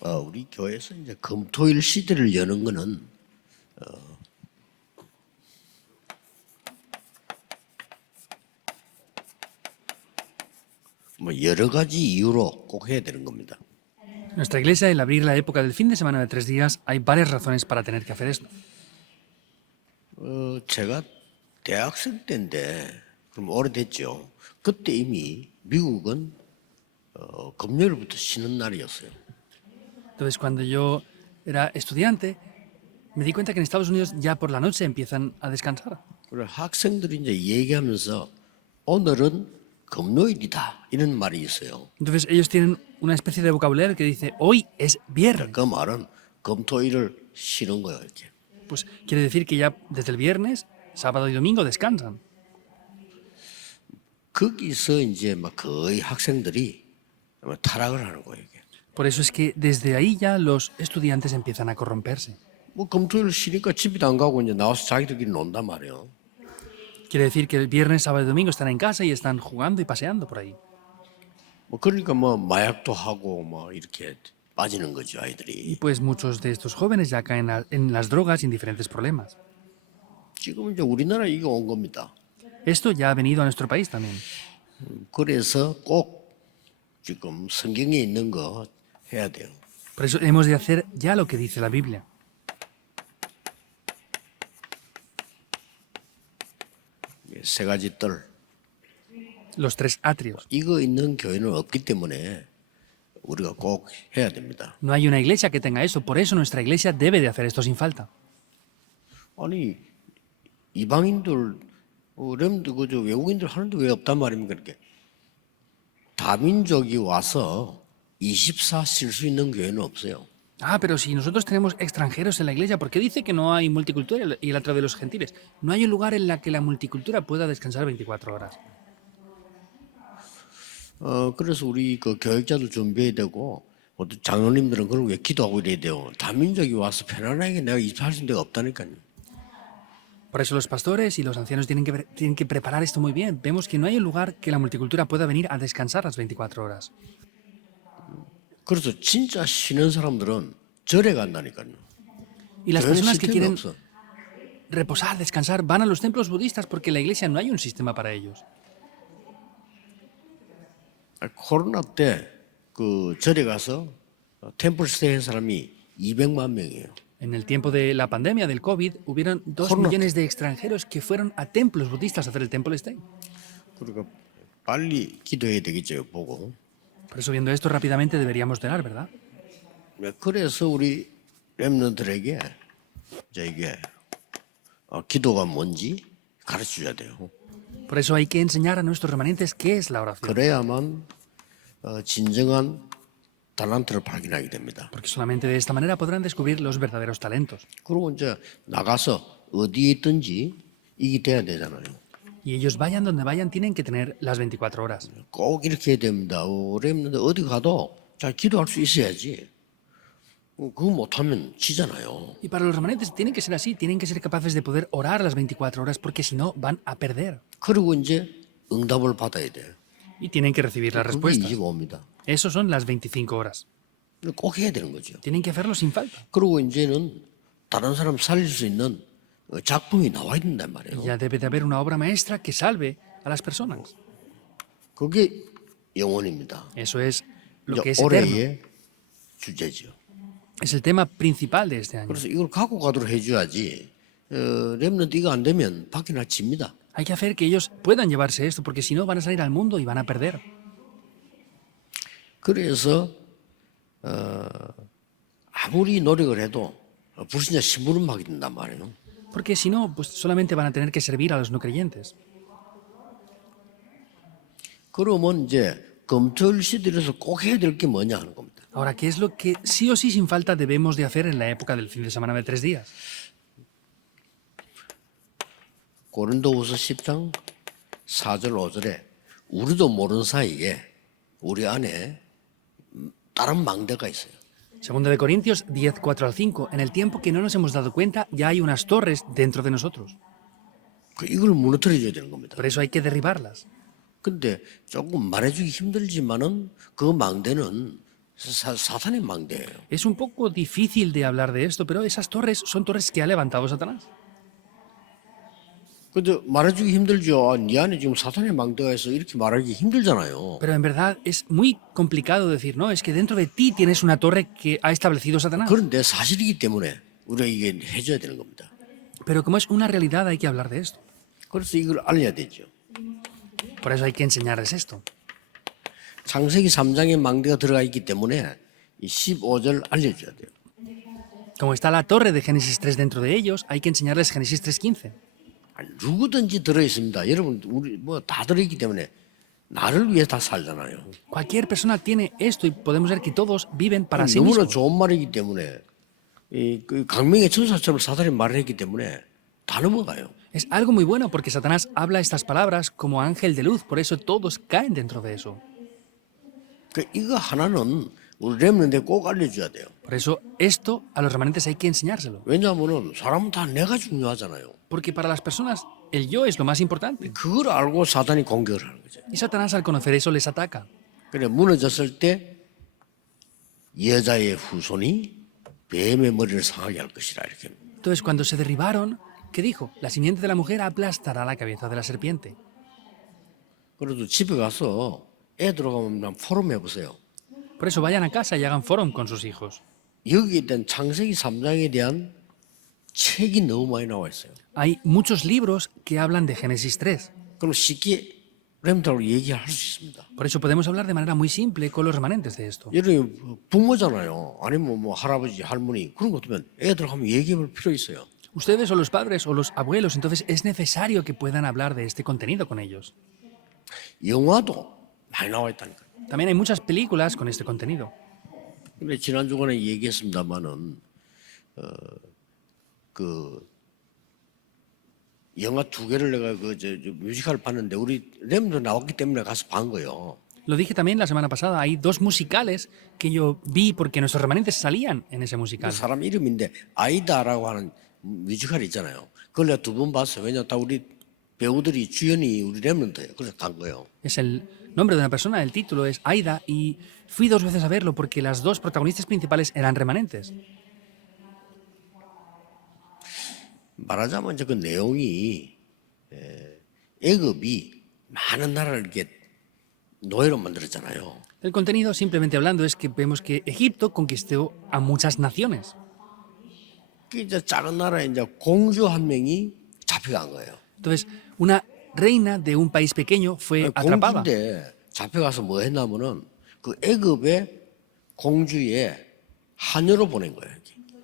우리 교회에서 이제 금토일 시대를 여는 거는 뭐 여러 가지 이유로 꼭 해야 되는 겁니다. Nuestra iglesia, el abrir la época del fin de semana de 3 días, hay varias razones para tener que hacer esto. 제가 대학생 때인데 그럼 오래됐죠. 그때 이미 미국은 금요일부터 쉬는 날이었어요. Entonces, cuando yo era estudiante, me di cuenta que en Estados Unidos ya por la noche empiezan a descansar. 그래 학생들이 이제 얘기하면서 오늘은 금요일이다 이런 말이 있어요. Entonces, ellos tienen una especie de vocabulario que dice, hoy es viernes. 그 말은 금토일을 쉬는 거예요, 이렇게. Pues quiere decir que ya desde el viernes, sábado y domingo descansan. 거기서 이제 막 거의 학생들이 타락을 하는 거예요, 이게. Por eso es que desde ahí ya los estudiantes empiezan a corromperse. 뭐 금토일 쉬니까 집에도 안 가고 이제 나와서 자기들끼리 논단 말이에요. Quiere decir que el viernes, sábado y domingo están en casa y están jugando y paseando por ahí. 뭐 그러니까 뭐 마약도 하고 뭐 이렇게 빠지는 거죠, Y 아이들이. pues muchos de estos jóvenes ya caen en las drogas y en diferentes problemas. 지금 이제 우리나라 이게 온 겁니다. Esto ya ha venido a nuestro país también. 그래서 꼭 지금 성경에 있는 거 해야 돼요. Por eso hemos de hacer ya lo que dice la Biblia. 세 가지 뜰. Los 3 atrios. 이거 있는 교회는 없기 때문에 우리가 꼭 해야 됩니다. No hay una iglesia que tenga eso, por eso nuestra iglesia debe de hacer esto sin falta. 아니 이방인들 렘도 그저 외국인들 하는데 왜 없단 말입니까? 그렇게 다민족이 와서 24 쓸 수 있는 교회는 없어요. Ah, pero si nosotros tenemos extranjeros en la iglesia, ¿por qué dice que no hay multicultura y la otra de los gentiles? No hay un lugar en la que la multicultura pueda descansar 24 horas. 그래서 우리 그 교육자도 준비해야 되고 또 장로님들은 그런 게 기도하고 이래야 돼요. 다민족이 와서 편안하게 내가 24할 수 있는 데가 없다니까요. Por eso los pastores y los ancianos tienen que preparar esto muy bien. Vemos que no hay un lugar que la multicultura pueda venir a descansar las 24 horas. 그래서 진짜 쉬는 사람들은 절에 간다니까요. Y las 교회는 personas que 시스템이 quieren 없어. reposar, descansar, van a los templos budistas porque en la iglesia no hay un sistema para ellos. 코로나 때 그 절에 가서 템플 스테이 한 사람이 200만 명이에요. En el tiempo de la pandemia del COVID, hubieron 2 Correcto. millones de extranjeros que fueron a templos budistas a hacer el temple stay. 그러니까 빨리 기도해야 되겠죠, 보고. Por eso, viendo esto rápidamente, deberíamos de orar, ¿verdad? 그래서 우리 렘넌트들에게 이게 기도가 뭔지 가르쳐줘야 돼요. Por eso hay que enseñar a nuestros remanentes qué es la oración. 그래야만 진정한 달란트를 발견하게 됩니다. Porque solamente de esta manera podrán descubrir los verdaderos talentos. 그리고 이제 나가서 어디에 있든지 이게 돼야 되잖아요. Y ellos vayan donde vayan, tienen que tener las 24 horas. 꼭 이렇게 해야 됩니다. 렘넌트 어디 가도 잘 기도할 수 있어야지. 그거 못하면 지잖아요. Y para los remanentes tienen que ser así, tienen que ser capaces de poder orar las 24 horas porque si no van a perder. 그리고 이제 응답을 받아야 돼요. Y tienen que recibir las 그게 respuestas. 25입니다. Eso son las 25 horas. 꼭 해야 되는 거죠. Tienen que hacerlo sin falta. 그리고 이제는 다른 사람 살릴 수 있는 작품이 나와야 된단 말이에요. Ya debe de haber una obra maestra que salve a las personas. 그게 영혼입니다. Eso es lo 이제 que es eterno. 올해의 주제죠. Es el tema principal de este año. 그래서 이걸 갖고 가도록 해줘야지. 렘넌트 이거 안 되면 밖에 나집니다. Hay que hacer que ellos puedan llevarse esto, porque si no van a salir al mundo y van a perder. 그래서 아무리 노력을 해도 불신자 심부름하게 된단 말이에요. Porque si no, pues solamente van a tener que servir a los no creyentes. 그러면 이제 금토일 시대에서 꼭 해야 될 게 뭐냐 하는 겁니다. Ahora, ¿qué es lo que sí o sí sin falta debemos de hacer en la época del fin de semana de 3 días? 고린도후서 10장 4절 5절에 우리도 모르는 사이에 우리 안에 다른 망대가 있어요. Segunda de Corintios 10, 4 al 5. En el tiempo que no nos hemos dado cuenta, ya hay unas torres dentro de nosotros. 이걸 무너뜨려 줘야 되는 겁니다. Por eso hay que derribarlas. 근데 조금 말해주기 힘들지만은 그 망대는 사탄의 망대예요. Es un poco difícil de hablar de esto, pero esas torres son torres que ha levantado Satanás. 근데 말해주기 힘들죠. 네 안에 지금 사탄의 망대가 있어 이렇게 말하기 힘들잖아요. Pero en verdad es muy complicado decir, no, es que dentro de ti tienes una torre que ha establecido Satanás. 그런데 사실이기 때문에 우리가 이게 해줘야 되는 겁니다. Pero como es una realidad hay que hablar de esto. 그래서 이걸 알려야 되죠. Por eso hay que enseñarles esto. 창세기 3장에 망대가 들어가 있기 때문에 이 15절 알려줘야 돼요. Como está la torre de Génesis 3 dentro de ellos, hay que enseñarles Génesis 3:15. 누구든지 들어 있습니다. 여러분 우리 뭐 다 들어 있기 때문에 나를 위해 다 살잖아요. Cualquier persona tiene esto y podemos ver que todos viven para sí 너무나 mismos. 좋은 말이기 때문에 그 강명의 천사처럼 사탄이 말을 했기 때문에 다 넘어가요. Es algo muy bueno porque Satanás habla estas palabras como ángel de luz, por eso todos caen dentro de eso. 그 이거 하나는 우리 렘넌트에 꼭 알려줘야 돼요. Por eso esto a los remanentes hay que enseñárselo. 왜냐하면은 사람은 다 내가 중요하잖아요. Porque para las personas el yo es lo más importante. 그걸 알고 사탄이 공격을 하는 거죠. Y Satanás al conocer eso les ataca. 그래 무너졌을 때 여자의 후손이 뱀의 머리를 상하게 할 것이라 이렇게. Entonces cuando se derribaron, ¿qué dijo? La simiente de la mujer aplastará la cabeza de la serpiente. 그래도 집에 가서 애 들어가면 그냥 포럼 해보세요. Por eso vayan a casa y hagan forum con sus hijos. 여기에 대한 창세기 3장에 대한 책이 너무 많이 나와 있어요. Hay muchos libros que hablan de Génesis 3. 그럼 쉽게 렘넌트하고 얘기할 수 있습니다. Por eso podemos hablar de manera muy simple con los remanentes de esto. 여러분이 부모잖아요. 아니면 뭐 할아버지, 할머니 그런 것 같으면 애들하고 얘기해볼 필요 있어요. Ustedes o los padres o los abuelos, entonces es necesario que puedan hablar de este contenido con ellos. 영화도 많이 나와 있다니까요. También hay muchas películas con este contenido. 근데 지난 주간에 얘기했습니다만은 그 영화 2개를 내가 저 뮤지컬 봤는데 우리 렘도 나왔기 때문에 가서 본 거예요. Lo dije también la semana pasada, hay dos musicales que yo vi porque nuestros remanentes salían en ese 그 musical. 사람 이름인데 아이다라고 하는 뮤지컬이 있잖아요. 그걸 내가 2번 봤어요. 왜냐 다 우리 배우들이 주연이 우리 렘런트예요. 그래서 간 거예요. Es el nombre de una persona, el título es Aida y fui 2 veces a verlo porque las dos protagonistas principales eran remanentes. 말하자면 이제 그 내용이 애굽이 많은 나라를 이렇게 노예로 만들었잖아요. El contenido, simplemente hablando, es que vemos que Egipto conquistó a muchas naciones. 그 이제 작은 나라에 이제 공주 한 명이 잡혀간 거예요. Entonces, una reina de un país pequeño fue atrapada. 공주인데 잡혀가서 뭐 했냐면은 그 애굽의 공주의 하녀로 보낸 거예요.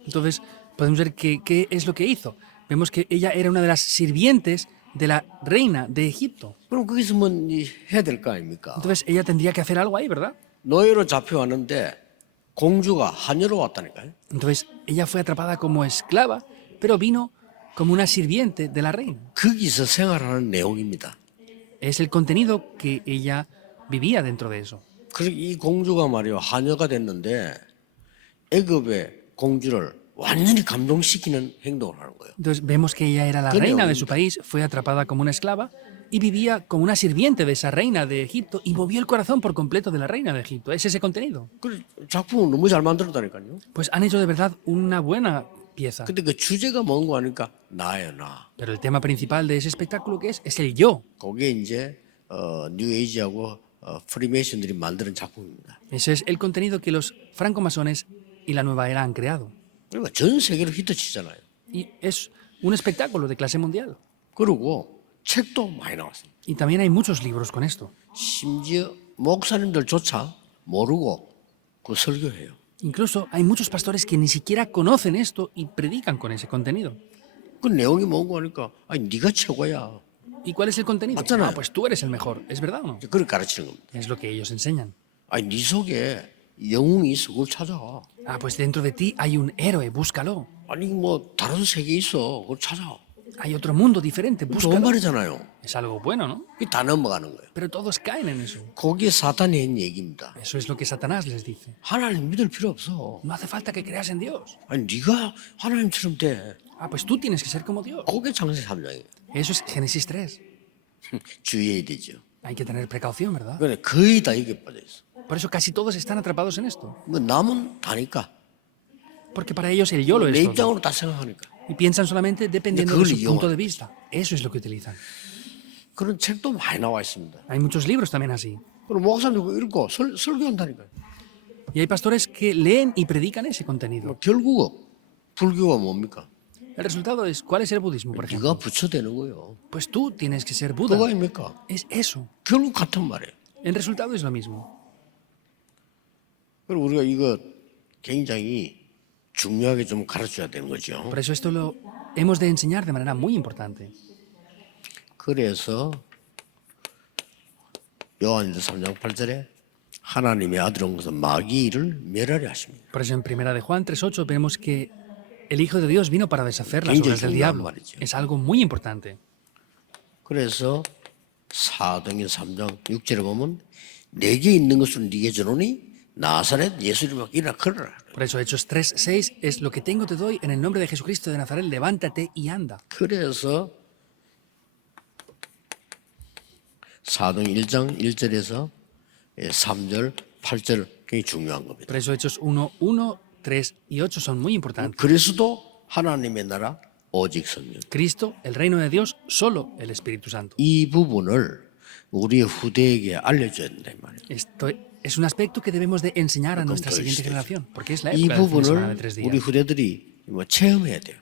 Entonces, podemos ver qué es lo que hizo. Vemos que ella era una de las sirvientes de la reina de Egipto. 그럼 거기서 뭐 해야 될 거 아닙니까? Entonces, ella tendría que hacer algo ahí, ¿verdad? 노예로 잡혀왔는데 공주가 하녀로 왔다니까요. Entonces, ella fue atrapada como esclava, pero vino como una sirviente de la reina. 거기서 생활하는 내용입니다. Es el contenido que ella vivía dentro de eso. 그리고 이 공주가 말이요 하녀가 됐는데 애굽의 공주를 완전히 감동시키는 행동을 하는 거예요. Entonces, vemos que ella era la Qué reina de neonita. su país, fue atrapada como una esclava y vivía como una sirviente de esa reina de Egipto y movió el corazón por completo de la reina de Egipto. Es ese contenido. 그 작품을 너무 잘 만들었다니까요. Pues han hecho de verdad una buena pieza. 근데 그 주제가 뭔가 하니까 나예요 나. Pero el tema principal de ese espectáculo que es el yo. 그게 이제 뉴에이지하고 프리메이션들이 만드는 작품입니다. Ese es el contenido que los francomasones y la nueva era han creado. 그러니까 전 세계로 히트치잖아요. Y es un espectáculo de clase mundial. 그리고 책도 많이 나왔습니다. Y también hay muchos libros con esto. 심지어 목사님들조차 모르고 그 설교해요. Incluso hay muchos pastores que ni siquiera conocen esto y predican con ese contenido. 그 내용이 뭔가 하니까 아니 네가 최고야. ¿Y cuál es el contenido? 맞잖아요. Ah, pues tú eres el mejor. ¿Es verdad o no? 그걸 가르치는 겁니다. Es lo que ellos enseñan. 아니 네 속에 영웅이 있어 그걸 찾아. Ah, pues dentro de ti hay un héroe, búscalo. 아니 뭐 다른 세계 있어 그걸 찾아. Hay otro mundo diferente, 좋은 búscalo. 말이잖아요. Es algo bueno, ¿no? 그게 다 넘어가는 거예요. Pero todos caen en eso. 거기에 사탄이 한 얘기입니다. Eso es lo que Satanás les dice. 하나님 믿을 필요 없어. No hace falta que creas en Dios. 아니 네가 하나님처럼 돼. Ah, pues tú tienes que ser como Dios. 그게 창세기 3장이에요. Eso es Génesis 3. 주의해야 되죠. Hay que tener precaución, ¿verdad? 그래 거의 다 이게 빠져 있어. Por eso casi todos están atrapados en esto. 뭐 남은 다니까. Porque para ellos el YOLO 내 es todo. 입장으로 다 생각하니까. Y piensan solamente dependiendo de su punto de vista. Eso es lo que utilizan. 그런 책도 많이 나와 있습니다. Hay muchos libros también así. 그럼 목사님 그거 읽고 설교한다니까요. Y hay pastores que leen y predican ese contenido. 결국 불교가 뭡니까? El resultado es, ¿cuál es el budismo, por ejemplo? 네가 부처되는 거예요. Pues tú tienes que ser Buda. 그거 아닙니까? Es eso. 결국 같은 말이에요. El resultado es lo mismo. 그리고 우리가 이거 굉장히 중요하게 좀 가르쳐야 되는 거죠. Por eso esto lo hemos de enseñar de manera muy importante. 그래서 요한일서 3장 8절에 하나님의 아들 온 것은 마귀를 멸하려 하십니다. Por eso en Primera de Juan 3:8 vemos que el Hijo de Dios vino para deshacer las obras del diablo. Es algo muy importante. 그래서 사도행전 3장 6절에 보면 내게 있는 것을 네게 주노니 나사렛 예수 이름으로 일어나 걸어라. Por eso Hechos 3:6 es lo que tengo te doy en el nombre de Jesucristo de Nazaret, levántate y anda. 그래서 사도행 1장 1절에서 3절, 8절 굉장히 중요한 겁니다. Por eso Hechos 1:1, 3 y 8 son muy importantes. 그리스도 하나님의 나라 오직 성령. Cristo, el reino de Dios, solo el Espíritu Santo. 이 부분을 우리 후대에게 알려줘야 된다 이 말이에요. Esto es un aspecto que debemos de enseñar a nuestra siguiente generación, porque es la 이 época del fin de semana de 부분을 3 우리 días. 후대들이 체험해야 돼요.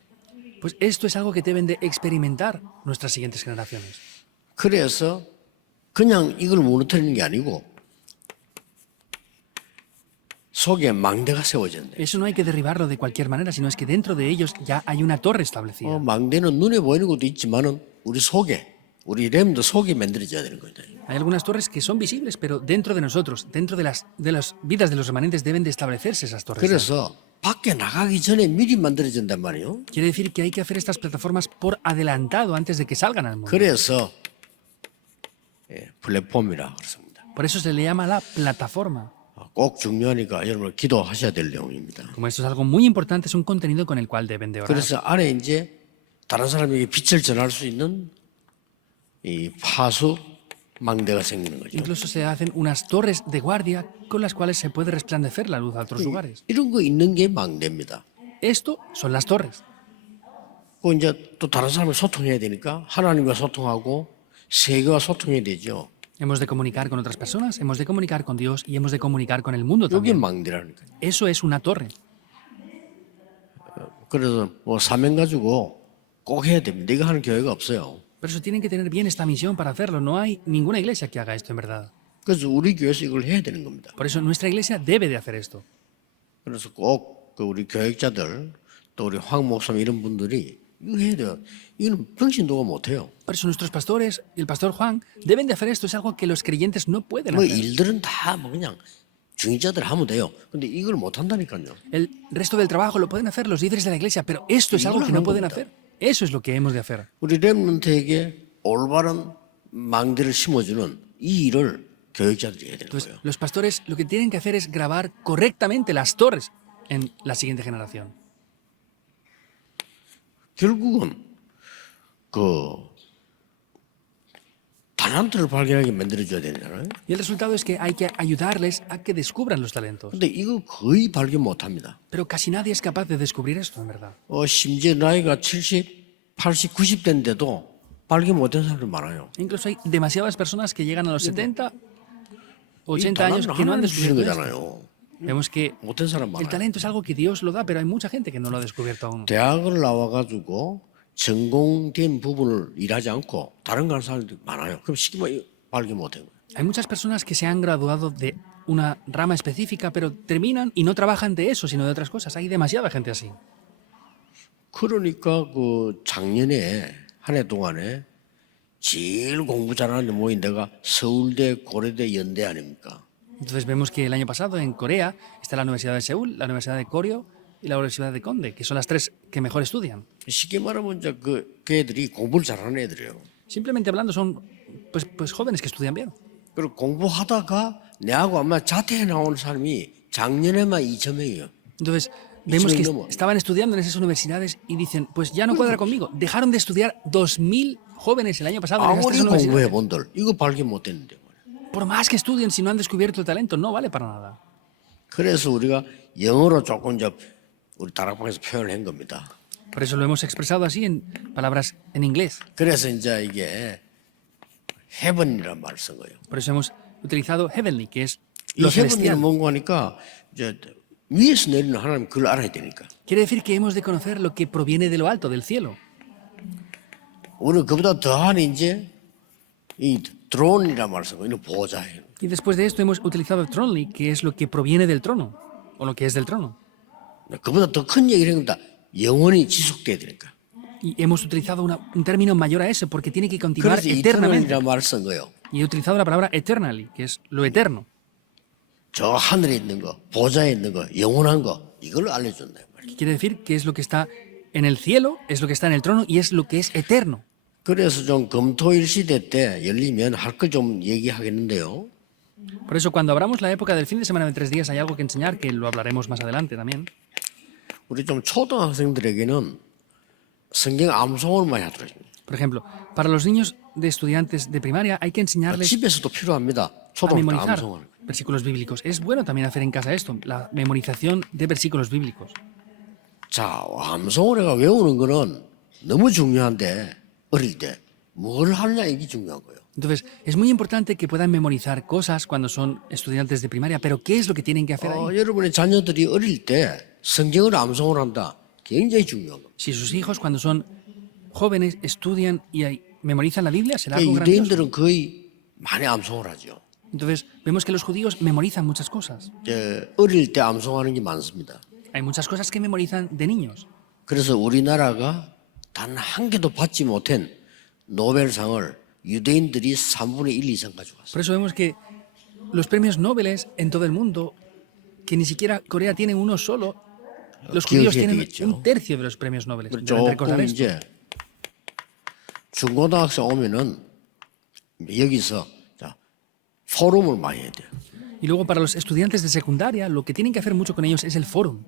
Pues esto es algo que deben de experimentar nuestras siguientes generaciones. 그래서 그냥 이걸 무너뜨리는 게 아니고 속에 망대가 세워진다. Eso no hay que derribarlo de cualquier manera, sino es que dentro de ellos ya hay una torre establecida. 망대는 눈에 보이는 것도 있지만은 우리 속에 우리 렘도 속에 만들어져야 되는 거죠. Hay algunas torres que son visibles, pero dentro de nosotros, dentro de las vidas de los remanentes deben de establecerse esas torres. 그래서 밖에 나가기 전에 미리 만들어진단 말이에요. Quiere decir que hay que hacer estas plataformas por adelantado antes de que salgan al mundo. 그래서 플랫폼이라 그렇습니다. Por eso se le llama la plataforma. 꼭 중요하니까 여러분 기도하셔야 될 내용입니다. Como esto es algo muy importante, es un contenido con el cual deben de orar. 그래서 안에 이제 다른 사람에게 빛을 전할 수 있는 이 파수 망대가 생기는 거죠. Incluso se hacen unas torres de guardia con las cuales se puede resplandecer la luz a otros lugares. 이런 거 있는 게 망대입니다. Esto son las torres. 그 이제 또 다른 사람을 소통해야 되니까 하나님과 소통하고 세계와 소통해야 되죠. Hemos de comunicar con otras personas, hemos de comunicar con Dios y hemos de comunicar con el mundo 이게 también. 망대라니까요. Eso es una torre. 그래서 뭐 사명 가지고 꼭 해야 됩니다. 이거 하는 교회가 없어요. Por eso tienen que tener bien esta misión para hacerlo. No hay ninguna iglesia que haga esto en verdad. 그래서 우리 교회에서 이걸 해야 되는 겁니다. Por eso nuestra iglesia debe de hacer esto. 그래서 꼭 그 우리 교육자들 또 우리 황 목사님 이런 분들이 이거 해야 돼요. 이거는 평신도가 못해요. Por eso nuestros pastores y el pastor Juan deben de hacer esto. Es algo que los creyentes no pueden 뭐 hacer. 일들은 다 뭐 그냥 중직자들 하면 돼요. 근데 이걸 못 한다니까요. El resto del trabajo lo pueden hacer los líderes de la iglesia, pero esto es algo que no pueden hacer. Eso es lo que hemos de hacer. 우리 렘넌트에게 올바른 망대를 심어주는 이 일을 교육자들이 해야 되는 Entonces, 거예요. los pastores lo que tienen que hacer es grabar correctamente las torres en la siguiente generación. 결국은 그 달란트를 발견하게 만들어줘야 되잖아요. Y el resultado es que hay que ayudarles a que descubran los talentos. 근데 이거 거의 발견 못합니다. Pero casi nadie es capaz de descubrir esto, en verdad. 심지어 나이가 70, 80, 90대인데도 발견 못한 사람들 많아요. Incluso hay demasiadas personas que llegan a los 70, 이 80 años 달란트는 que no han 하나님 주신 descubierto esto. 거잖아요. Vemos que 못한 사람 el 많아요. talento es algo que Dios lo da, pero hay mucha gente que no lo ha descubierto aún. 대학을 나와가지고 전공된 부분을 일하지 않고 다른 거 하는 사람들이 많아요. 그럼 쉽게 말해 발견 못한 거예요. Hay muchas personas que se han graduado de una rama específica, pero terminan y no trabajan de eso, sino de otras cosas. Hay demasiada gente así. 그러니까 그 작년에 한 해 동안에 제일 공부 잘하는 데 모인 데가 서울대, 고려대, 연대 아닙니까? Entonces vemos que el año pasado en Corea está la Universidad de Seúl, la Universidad de Koryo y la Universidad de Conde, que son las tres que mejor estudian. 쉽게 말하면 이제 그 애들이 공부를 잘하는 애들이에요. Simplemente hablando son pues jóvenes que estudian bien. 그리고 공부하다가 내하고 아마 자퇴해 나오는 사람이 작년에만 2,000명이에요. Entonces vemos que no. estaban estudiando en esas universidades y dicen, pues ya no cuadra conmigo. Dejaron de estudiar 2.000 jóvenes el año pasado en 아무리 estas 공부해 universidades. 본들 이거 발견 못했는데. por más que estudien, si no han descubierto el talento, no vale para nada. 그래서 우리가 영어로 조금 이제 우리 다락방에서 표현을 한 겁니다. Por eso lo hemos expresado así en palabras en inglés. 그래서 이제 이게 heaven이라는 말을 쓴 거예요. Por eso hemos utilizado heavenly, que es 이 lo heaven이는 celestial. 뭔가 하니까 이제 위에서 내리는 하나님 그걸 알아야 되니까. Quiere decir que hemos de conocer lo que proviene de lo alto, del cielo. 우리는 그보다 더한 이제 이 드론이라는 말을 쓴 거예요. 이는 보호자예요. Y después de esto hemos utilizado thronely, que es lo que proviene del trono, o lo que es del trono. 그보다 더 큰 얘기를 한 겁니다. 영원히 지속돼야 되니까. Y hemos utilizado un término mayor a ese, porque tiene que continuar 그래서 eternamente. 이터널이라는 말을 쓴 거예요. Y he utilizado la palabra eternally, que es lo eterno. 저 하늘에 있는 거, 보좌에 있는 거, 영원한 거 이걸 알려준다 말이에요. Quiere decir que es lo que está en el cielo, es lo que está en el trono y es lo que es eterno. 그래서 좀 금토일 시대 때 열리면 할 거 좀 얘기하겠는데요. Por eso, cuando abramos la época del fin de semana de 3 días, hay algo que enseñar, que lo hablaremos más adelante también. 우리 좀 초등학생들에게는 성경 암송을 많이 하더라고요. Por ejemplo, para los niños de estudiantes de primaria hay que enseñarles 집에서도 필요합니다. a 초등학교 memorizar 암송을. versículos bíblicos. Es bueno también hacer en casa esto, la memorización de versículos bíblicos. 자, 암송을 해가 외우는 거는 너무 중요한데 어릴 때 뭘 하느냐 이게 중요한 거예요. Entonces, es muy importante que puedan memorizar cosas cuando son estudiantes de primaria, pero ¿qué es lo que tienen que hacer ahí? 여러분의 자녀들이 어릴 때 성경을 암송을 한다. 굉장히 중요한 거예요. Si sus hijos cuando son jóvenes estudian y memorizan la Biblia, será algo grandioso. 유대인들은 거의 많이 암송을 하죠. Entonces, vemos que los judíos memorizan muchas cosas. 어릴 때 암송하는 게 많습니다. Hay muchas cosas que memorizan de niños. 그래서 우리나라가 단 한 개도 받지 못한 노벨상을 유대인들이 3분의 1 이상 가져갔어요. Por eso vemos que los premios Nobel en todo el mundo, que ni siquiera Corea tiene uno solo, los judíos 기억해야 tienen 되겠죠. un tercio de los premios Nobel. Deben 조금 recordar esto. 이제 중고등학생 오면은 여기서 자, 포럼을 많이 해야 돼요. Y luego para los estudiantes de secundaria, lo que tienen que hacer mucho con ellos es el fórum.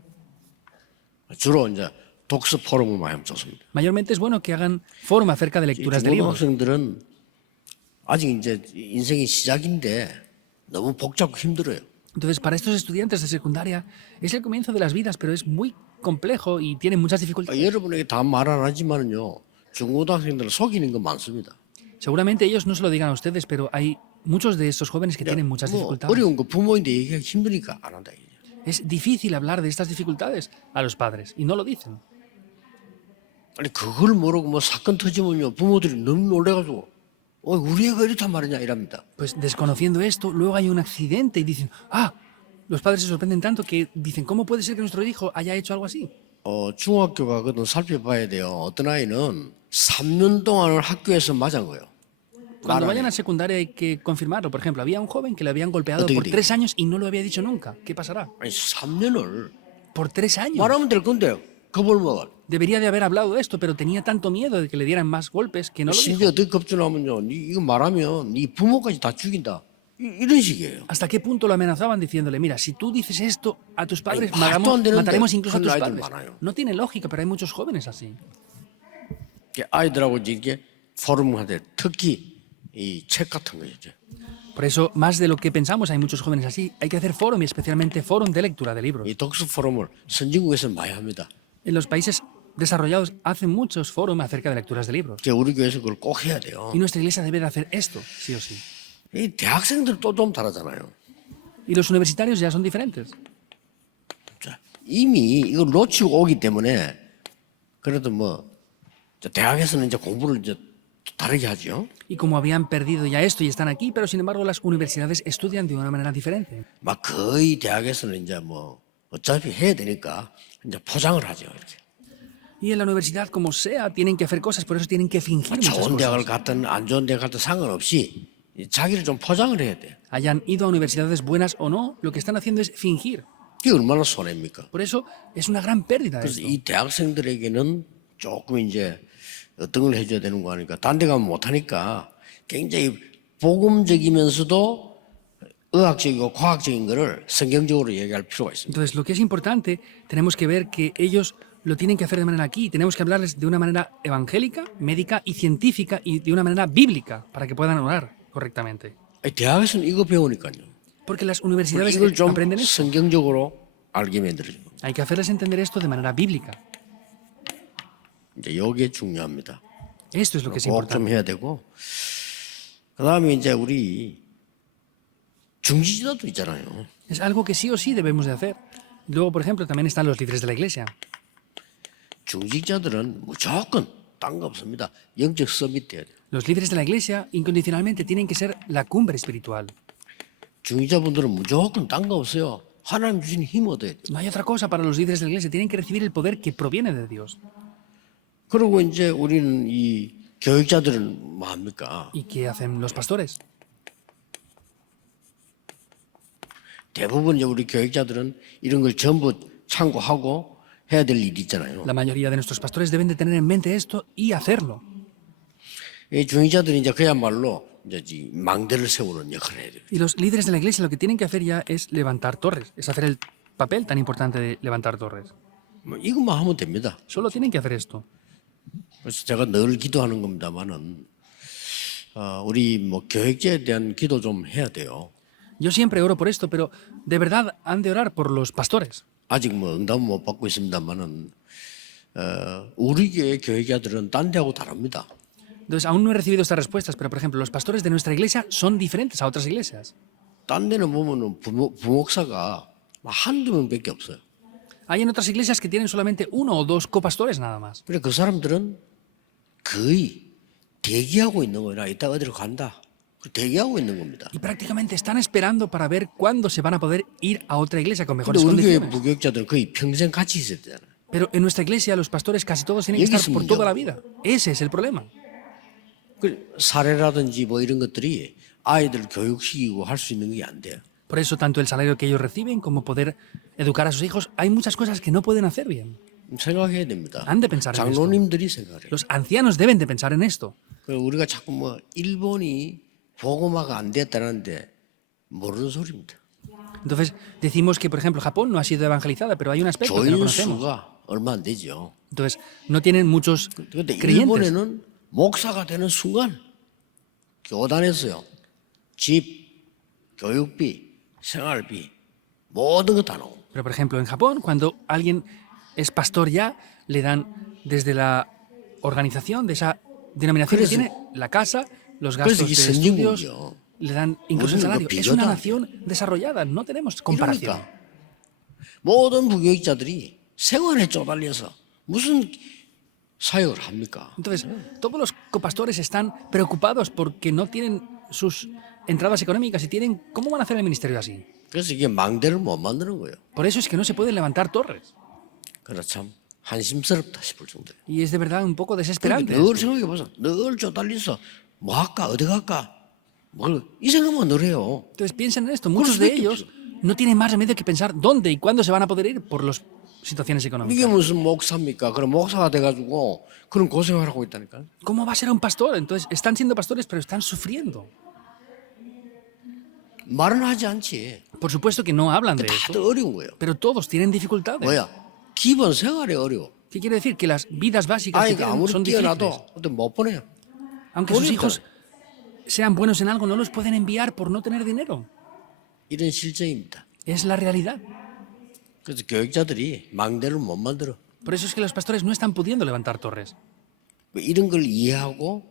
주로 이제 독서 포럼을 많이 하면 좋습니다. Mayormente es bueno que hagan fórum acerca de lecturas de libros. 중고등학생들은 아직 이제 인생이 시작인데 너무 복잡고 힘들어요. Entonces, para estos estudiantes de secundaria, es el comienzo de las vidas, pero es muy complejo y tienen muchas dificultades. 여러분에게 다 말 안 하지만은요, 중고등학생들은 속이는 거 많습니다. Seguramente ellos no se lo digan a ustedes, pero hay muchos de estos jóvenes que tienen muchas 뭐 dificultades. 어려운 거 부모인데 얘기하기 힘드니까 안 한다. 이게. Es difícil hablar de estas dificultades a los padres y no lo dicen. 아니 그걸 모르고 뭐 사건 터지면요 부모들이 너무 놀래가지고 우리 애가 이렇단 말이냐 이랍니다. Pues desconociendo esto, luego hay un accidente y dicen, los padres se sorprenden tanto que dicen, ¿cómo puede ser que nuestro hijo haya hecho algo así? 중학교 가거든 살펴봐야 돼요. 어떤 아이는 3년 동안을 학교에서 맞은 거예요. Cuando vayan a secundaria hay que confirmarlo. Por ejemplo, había un joven que le habían golpeado por 3 años y no lo había dicho nunca. ¿Qué pasará? 아니 3년을 Por 3 años. 말하면 될 건데요. 겁을 먹어. Debería de haber hablado de esto, pero tenía tanto miedo de que le dieran más golpes que no lo dijo. 심지어 더 겁주나면요. 이거 말하면 네 부모까지 다 죽인다. 이런 식이에요. ¿Hasta qué punto lo amenazaban diciéndole, mira, si tú dices esto a tus padres, Ay, 말도 안 되는데 mataremos incluso a tus 그런 padres? 아이들 많아요. No tiene lógica, pero hay muchos jóvenes así. 아이들하고 이게 포럼한테 특히 이 책 같은 거죠. Por eso, más de lo que pensamos, hay muchos jóvenes así. Hay que hacer fórum y especialmente fórum de lectura de libros. 이 독서 포럼을 선진국에서 많이 합니다. En los países desarrollados hacen muchos fórum acerca de lecturas de libros. 우리 교회에서 그걸 꼭 해야 돼요. Y nuestra iglesia debe de hacer esto, sí o sí. 이 대학생들도 좀 다르잖아요. Y los universitarios ya son diferentes. 자, 이미 이걸 놓치고 오기 때문에 그래도 뭐 대학에서는 이제 공부를 이제 다르게 하죠. Y como habían perdido ya esto y están aquí, pero sin embargo las universidades estudian de una manera diferente. 막 거의 대학에서는 이제 뭐 어차피 해야 되니까 이제 포장을 하죠. 이렇게. Y en la universidad, como sea, tienen que hacer cosas, por eso tienen que fingir muchas 좋은 대학을 cosas. 갔든 안 좋은 대학 갔든 상관없이 자기를 좀 포장을 해야 돼. Hayan ido a universidades buenas o no, lo que están haciendo es fingir. 그게 얼마나 손해입니까? Por eso es una gran pérdida 그래서 esto. 이 대학생들에게는 조금 이제 어떤 걸 해줘야 되는 거 아니까 딴 데 가면 못하니까 굉장히 복음적이면서도 의학적이고 과학적인 거를 성경적으로 얘기할 필요가 있습니다. Entonces, lo que es importante, tenemos que ver que ellos lo tienen que hacer de manera aquí. Tenemos que hablarles de una manera evangélica, médica y científica y de una manera bíblica para que puedan orar correctamente. 대학에서는 이거 배우니까요. Porque las universidades 이걸 좀 aprenden esto. 성경적으로 알게 만들어줘. Hay que hacerles entender esto de manera bíblica. 이제 이게 중요합니다. Esto es lo que es 꼭 좀 importante. 해야 되고, 그다음에 이제 우리 중지지도도 있잖아요. Es algo que sí o sí debemos de hacer. Luego, por ejemplo, también están los líderes de la iglesia. 중직자들은 무조건 딴 거 없습니다. 영적 서밋 돼야 돼요. Los líderes de la iglesia incondicionalmente tienen que ser la cumbre espiritual. 중직자분들은 무조건 딴 거 없어요. 하나님 주신 힘 얻어야 돼요. No hay otra cosa para los líderes de la iglesia. Tienen que recibir el poder que proviene de Dios. 그리고 이제 우리는 이 교육자들은 뭐 합니까? ¿Y qué hacen los pastores? 대부분 이제 우리 교육자들은 이런 걸 전부 참고하고 해야 될 일이 있잖아요. La mayoría de nuestros pastores deben de tener en mente esto y hacerlo. 이 중직자들이 이제 그야말로 이제 이 망대를 세우는 역할을 해야 돼요. Y los líderes de la iglesia lo que tienen que hacer ya es levantar torres. Es hacer el papel tan importante de levantar torres. 뭐 이것만 하면 됩니다. Solo tienen que hacer esto. 그래서 제가 늘 기도하는 겁니다만은 우리 뭐 교육자에 대한 기도 좀 해야 돼요. Yo siempre oro por esto, pero de verdad han de orar por los pastores. 아직 뭐 응답은 못 받고 있습니다만은 우리 교회 교육자들은 딴 데하고 다릅니다. Entonces, aún no he recibido estas respuestas, pero por ejemplo, los pastores de nuestra iglesia son diferentes a otras iglesias. 딴 데는 보면은 부목사가 한두 명밖에 없어요. Hay en otras iglesias que tienen solamente uno o dos copastores nada más. 그래 그 사람들은 거의 대기하고 있는 거라 이따 어디로 간다. 대기하고 있는 겁니다. Y prácticamente están esperando para ver cuándo se van a poder ir a otra iglesia con 근데 mejores 우리 교회 condiciones. 부교육자들은 거의 평생 같이 있어야 되잖아요. Pero en nuestra iglesia los pastores casi todos tienen que 여기 estar por 있으면 toda 문제가 la vida. Ese es el problema. 그 사례라든지 뭐 이런 것들이 아이들 교육시키고 할 수 있는 게 안 돼요. Por eso tanto el salario que ellos reciben como poder educar a sus hijos, hay muchas cosas que no pueden hacer bien. 생각해야 됩니다. Han de pensar en esto. 장로님들이 생각해요. Los ancianos deben de pensar en esto. 우리가 자꾸 뭐 일본이 복음화가 안 됐다는데 모르는 소리입니다. Entonces decimos que, por ejemplo, Japón no ha sido evangelizada, pero hay un aspecto que no 조인 conocemos. 수가 얼마 안 되죠. Entonces no tienen muchos 그런데 creyentes. 일본에는 목사가 되는 순간 교단에서요. 집, 교육비, 생활비 모든 거 다 나옵니다. Pero, por ejemplo, en Japón, cuando alguien es pastor ya, le dan desde la organización de esa denominación que 그래서- tiene, la casa, los 그래서 gastos 이 de estudios, 선진국이요. le dan incluso el 우리는 salario. 그 Es una 비교도 안 nación desarrollada, no tenemos comparación. 이러니까 모든 부교육자들이 생활에 쪼달려서 무슨 사역을 합니까? Entonces, todos los copastores están preocupados porque no tienen sus entradas económicas y tienen, ¿cómo van a hacer el ministerio así? 그래서 이게 망대를 못 만드는 거예요. Por eso es que no se pueden levantar torres. 그래 참 한심스럽다 싶을 정도예요. Y es de verdad un poco 그러니까 desesperante. 늘 esto. 생각해 보세요. 늘 쪼달려서 뭐 할까 어디 갈까 이 생각만 늘 해요. Entonces piensen en esto. Muchos de ellos no tienen más remedio que pensar dónde y cuándo se van a poder ir por las situaciones 이게 económicas. 무슨 목사입니까? 그럼 목사가 돼가지고 그런 고생을 하고 있다니까. ¿Cómo va a ser un pastor? Entonces están siendo pastores, pero están sufriendo. 말은 하지 않지. Por supuesto que no hablan de esto, 다들 어려운 거예요. pero todos tienen dificultades. 뭐야? 기본 생활이 어려워. ¿Qué quiere decir? Que las vidas básicas que 아이가 tienen 아무리 son difíciles. 뛰어나도 어때 못 보내요. Aunque sus Bonita. hijos sean buenos en algo, no los pueden enviar por no tener dinero. 이런 실정입니다. Es la realidad. 그래서 교육자들이 망대를 못 만들어. Por eso es que los pastores no están pudiendo levantar torres. 뭐 이런 걸 이해하고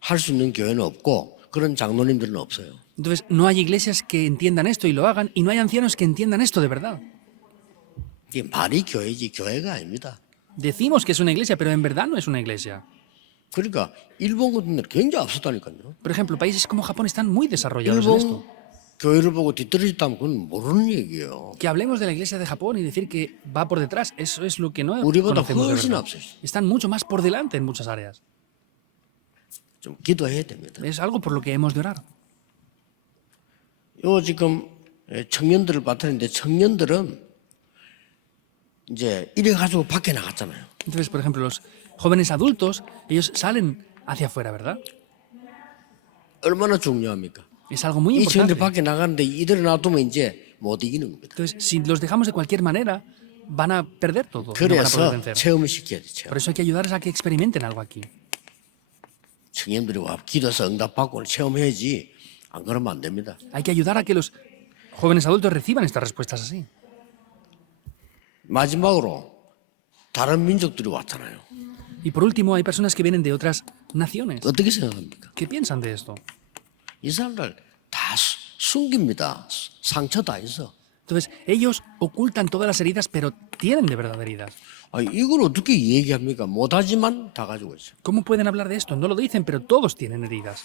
할 수 있는 교회는 없고 그런 장로님들은 없어요. Entonces, no hay iglesias que entiendan esto y lo hagan, y no hay ancianos que entiendan esto de verdad. 이게 말이 교회지 교회가 아닙니다. Decimos que es una iglesia, pero en verdad no es una iglesia. 그러니까 일본 같은 데는 굉장히 앞섰다니까요. Por ejemplo, países como Japón están muy desarrollados en 일본 esto. 교회를 보고 뒤떨어졌다면 그건 모르는 얘기예요. Que hablemos de la iglesia de Japón y decir que va por detrás, eso es lo que no 우리보다 conocemos de 훨씬 verdad. 앞서 있어요. Están mucho más por delante en muchas áreas. 좀 기도해야 됩니다. Es algo por lo que hemos de orar. 요 지금 청년들을 맡았는데 청년들은 이제 이래 가지고 밖에 나갔잖아요. Entonces, por ejemplo, los jóvenes adultos, ellos salen hacia afuera, ¿verdad? 얼마나 중요합니까? Es algo muy 이 청년들 importante. 밖에 나가는데 이대로 놔두면 이제 못 이기는 겁니다. Entonces, si los dejamos de cualquier manera, van a perder todo. No van a poder 그래서 vencer. 체험을 시켜야 돼. 체험. Por eso hay que ayudarles a que experimenten algo aquí. 청년들이 와 기도해서 응답받고 체험해야지 안 그러면 안 됩니다. Hay que ayudar a que los jóvenes adultos reciban estas respuestas así. 마지막으로 다른 민족들이 왔잖아요. Y por último, hay personas que vienen de otras naciones. 어떻게 생각합니까? ¿Qué piensan de esto? 이 사람들 다 숨깁니다. 상처 다 있어. Entonces, ellos ocultan todas las heridas, pero tienen de verdad heridas. 이걸 어떻게 얘기합니까? 못하지만 다 가지고 있어요. ¿Cómo pueden hablar de esto? No lo dicen, pero todos tienen heridas.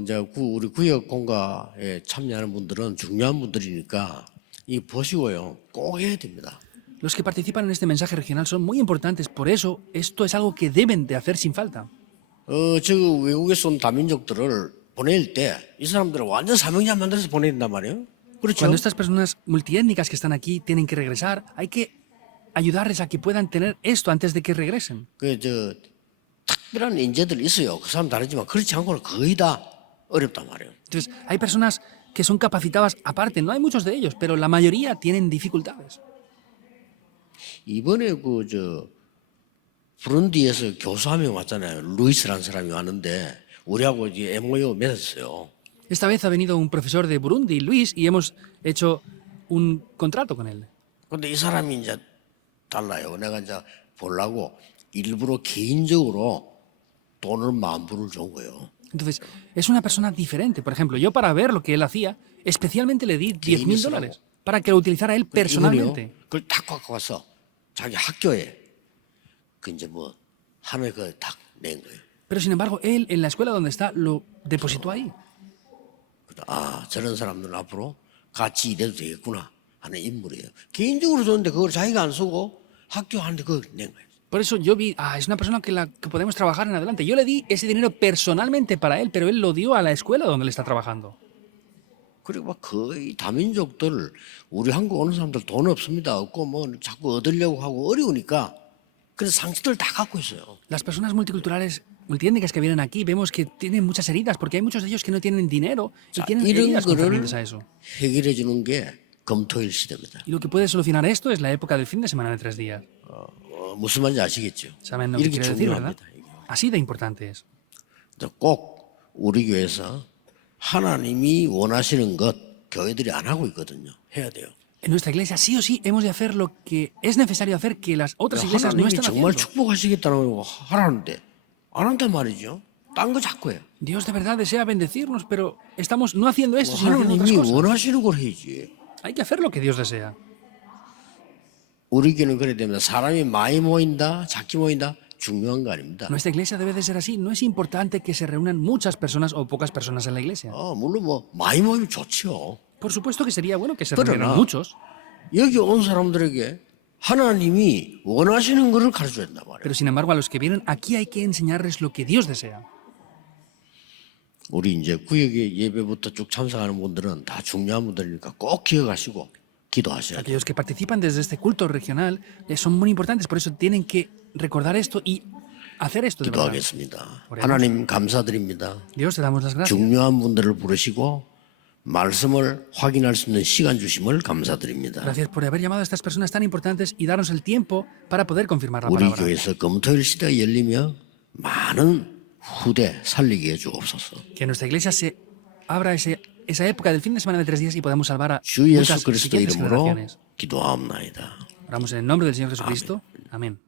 이제 우리 구역 공가에 참여하는 분들은 중요한 분들이니까 이 보시고요. 꼭 해야 됩니다. Los que participan en este mensaje regional son muy importantes, por eso esto es algo que deben de hacer sin falta. 저 외국에서 온 다민족들을 보낼 때 이 사람들은 완전 사명자 만들어서 보낸단 말이에요. 그렇죠? Cuando estas personas multiétnicas que están aquí tienen que regresar, hay que ayudarles a que puedan tener esto antes de que regresen. 저 특별한 인재들 있어요. 그 사람 다르지만 그렇지 않고는 거의 다 어렵단 말이에요. Entonces, hay personas que son capacitadas aparte, no hay muchos de ellos, pero la mayoría tienen dificultades. 이번에 부룬디에서 교수 한 명 왔잖아요. 루이스라는 사람이 왔는데 우리하고 이제 MOU 맺었어요. Esta vez ha venido un profesor de Burundi, Luis, y hemos hecho un contrato con él. 근데 이 사람이 이제 달라요. 내가 이제 보려고 일부러 개인적으로 돈을 10,000불을 준 거예요. Entonces, es una persona diferente. Por ejemplo, yo para ver lo que él hacía, especialmente le di $10,000 para que lo utilizara él personalmente. 그걸 딱 갖고 와서 자기 학교에 이제 하루에 딱 낸 거예요. Pero sin embargo, él en la escuela donde está lo depositó ahí. 저런 사람들은 앞으로 같이 일해도 되겠구나 하는 인물이에요. 개인적으로 줬는데 그걸 자기가 안 쓰고 학교 하는데 그걸 낸 거예요. Por eso yo vi, es una persona que podemos trabajar en adelante. Yo le di ese dinero personalmente para él, pero él lo dio a la escuela donde él está trabajando. 그리고 거의 다민족들 우리 한국 오는 사람들 돈 없습니다. 없고 자꾸 얻으려고 하고 어려우니까 그래서 상처들 다 갖고 있어요. Las personas multiculturales, multiétnicas que vienen aquí, vemos que tienen muchas heridas, porque hay muchos de ellos que no tienen dinero y tienen 이런 heridas 거를 concernientes a eso. 해결해 주는 게 금토일 시대입니다. Y lo que puede solucionar esto es la época del fin de semana de 3 días. 무슨 말인지 아시겠죠? ¿Saben lo que 이렇게 quiere decir, verdad? 중요합니다. 이게. Así de importante es. 꼭 우리 교회에서 하나님이 원하시는 것 교회들이 안 하고 있거든요. 해야 돼요. En nuestra iglesia sí o sí hemos de hacer lo que es necesario hacer que las otras iglesias no 하나님이 están 정말 haciendo. 축복하시겠다고 하라는데 안 한단 말이죠. 딴 거 자꾸 해요. Dios de verdad desea bendecirnos, pero estamos no haciendo esto, sino haciendo otras 하나님이 cosas. 원하시는 걸 해야지. Hay que hacer lo que Dios desea. 우리 교회는 그래야 됩니다. 사람이 많이 모인다, 작게 모인다 중요한 거 아닙니다. Nuestra iglesia debe de ser así. No es importante que se reúnan muchas personas o pocas personas en la iglesia. 물론 많이 모이면 좋지요. Por supuesto que sería bueno que se Pero reunieran no. muchos, 여기 온 사람들에게 하나님이 원하시는 거를 가르쳐야 된단 말이에요. pero sin embargo a los que vienen aquí hay que enseñarles lo que Dios desea. 우리 이제 구역의 예배부터 쭉 참석하는 분들은 다 중요한 분들이니까 꼭 기억하시고 기도하셔야 돼요. Aquellos que participan desde este culto regional son muy importantes, por eso tienen que recordar esto y hacer esto de verdad. 기도하겠습니다. 그래요. 하나님 감사드립니다. Dios, te damos las gracias. 중요한 분들을 부르시고 말씀을 확인할 수 있는 시간 주심을 감사드립니다. Gracias por haber llamado a estas personas tan importantes y darnos el tiempo para poder confirmar la 우리 palabra. 교회에서 금토일 시대가 열리며 많은 후대 살리게 해 주옵소서. Que en nuestra iglesia se abra esa época del fin de semana de 3 días y podamos salvar a 주 예수 muchas 그리스도 siguientes 이름으로 generaciones. 기도하옵나이다. Oramos en el nombre del Señor Jesucristo. Amén.